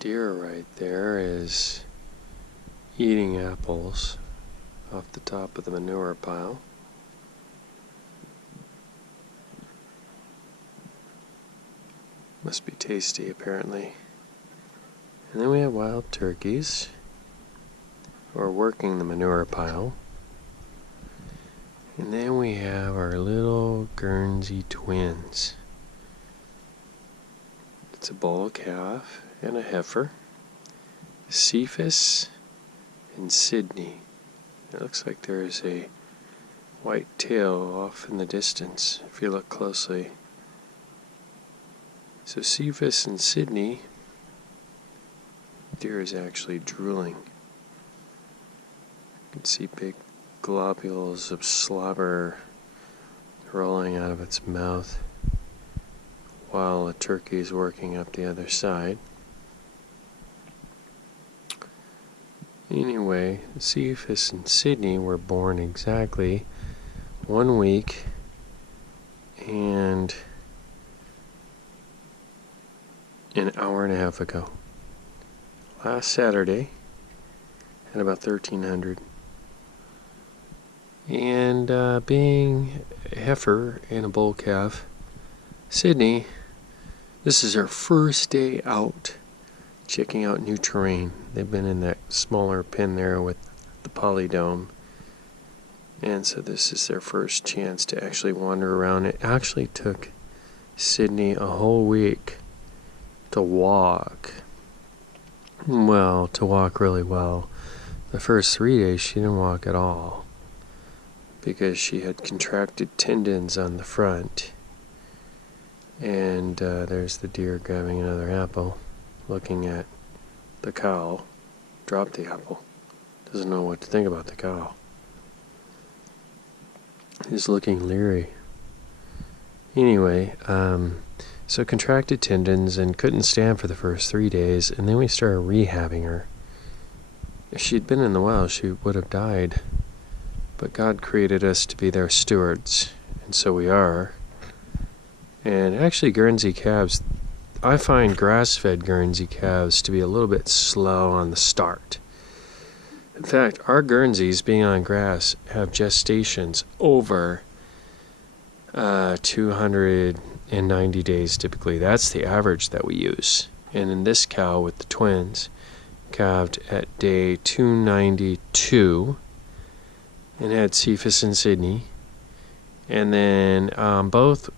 deer right there is eating apples off the top of the manure pile. Must be tasty, apparently. And then we have wild turkeys who are working the manure pile. And then we have our little Guernsey twins. It's a bull calf and a heifer. Cephas and Sydney. It looks like there is a white tail off in the distance if you look closely. So Cephas and Sydney, deer is actually drooling. You can see big globules of slobber rolling out of its mouth while a turkey is working up the other side. Anyway, Cephas and Sydney were born exactly 1 week and an hour and a half ago. Last Saturday at about 1300. And being a heifer and a bull calf, Sydney, this is her first day out checking out new terrain. They've been in that smaller pen there with the polydome, and so this is their first chance to actually wander around. It actually took Sydney a whole week to walk. Well, to walk really well. The first 3 days she didn't walk at all because she had contracted tendons on the front. And there's the deer grabbing another apple, looking at the cow drop the apple. Doesn't know what to think about the cow. He's looking leery. Anyway, so contracted tendons and couldn't stand for the first 3 days, and then we started rehabbing her. If she'd been in the wild, she would have died. But God created us to be their stewards, and so we are. And actually, Guernsey calves, I find grass-fed Guernsey calves to be a little bit slow on the start. In fact, our Guernseys, being on grass, have gestations over 290 days typically. That's the average that we use. And in this cow with the twins, calved at day 292, and had Cephas and Sydney. And then both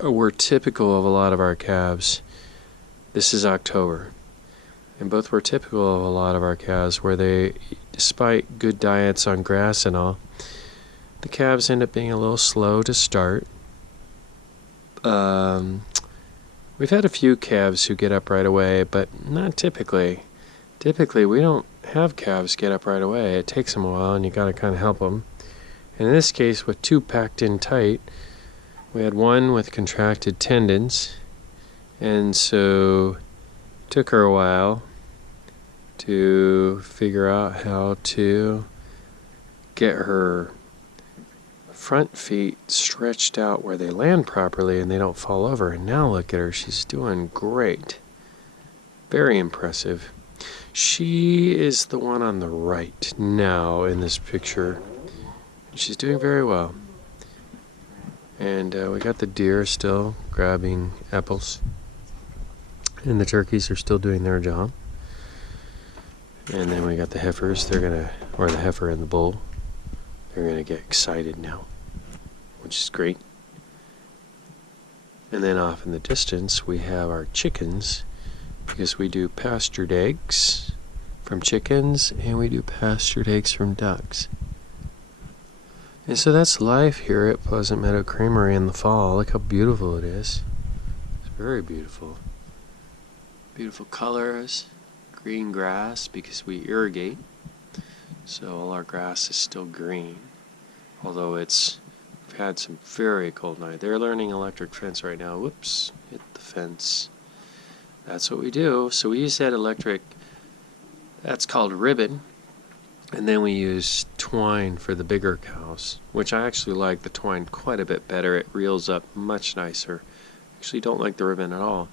were typical of a lot of our calves. This is October. And both were typical of a lot of our calves where they, despite good diets on grass and all, the calves end up being a little slow to start. We've had a few calves who get up right away, but not typically. Typically, we don't have calves get up right away. It takes them a while, and you got to kind of help them. And in this case, with two packed in tight, we had one with contracted tendons, and so it took her a while to figure out how to get her front feet stretched out where they land properly and they don't fall over. And now look at her, she's doing great. Very impressive. She is the one on the right now in this picture. She's doing very well. And we got the deer still grabbing apples. And the turkeys are still doing their job. And then we got the heifers. The heifer and the bull. They're going to get excited now, which is great. And then off in the distance, we have our chickens, because we do pastured eggs from chickens, and we do pastured eggs from ducks. And so that's life here at Pleasant Meadow Creamery in the fall. Look how beautiful it is. It's very beautiful. Beautiful colors, green grass because we irrigate. So all our grass is still green. Although we've had some very cold night. They're learning electric fence right now. Whoops, hit the fence. That's what we do. So we use that electric, that's called ribbon. And then we use twine for the bigger cows, which I actually like the twine quite a bit better. It reels up much nicer. Actually don't like the ribbon at all.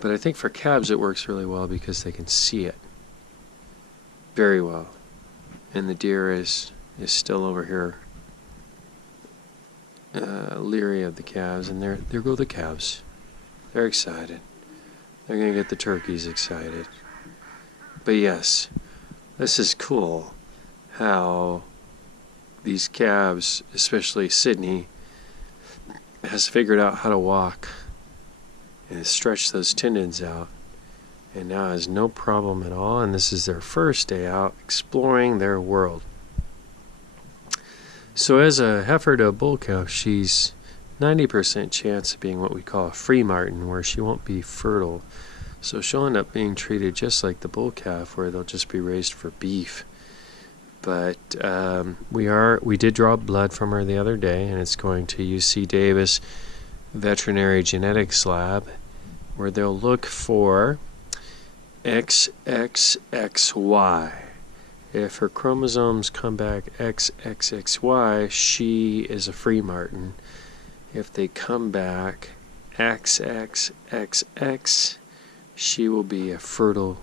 But I think for calves it works really well because they can see it very well. And the deer is still over here leery of the calves, and there go the calves. They're excited. They're going to get the turkeys excited. But yes, this is cool how these calves, especially Sydney, has figured out how to walk and stretch those tendons out, and now has no problem at all, and this is their first day out exploring their world. So as a heifer to a bull calf, she's 90% chance of being what we call a free martin, where she won't be fertile. So she'll end up being treated just like the bull calf, where they'll just be raised for beef. But we did draw blood from her the other day, and it's going to UC Davis Veterinary Genetics Lab, where they'll look for XXXY. If her chromosomes come back XXXY, she is a free martin. If they come back XXXX, she will be a fertile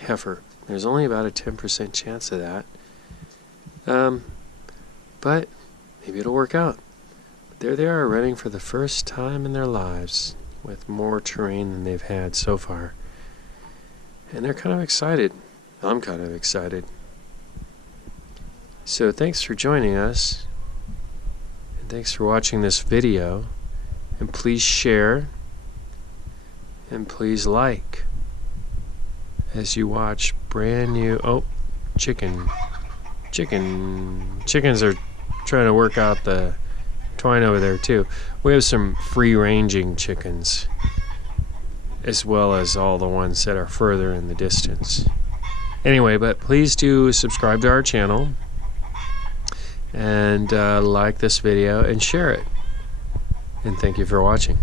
heifer. There's only about a 10% chance of that. But maybe it'll work out. There they are, running for the first time in their lives with more terrain than they've had so far. And they're kind of excited. I'm kind of excited. So thanks for joining us. And thanks for watching this video. And please share. And please like as you watch brand new... chickens are trying to work out the twine over there too. We have some free-ranging chickens, as well as all the ones that are further in the distance. Anyway, but please do subscribe to our channel and like this video and share it. And thank you for watching.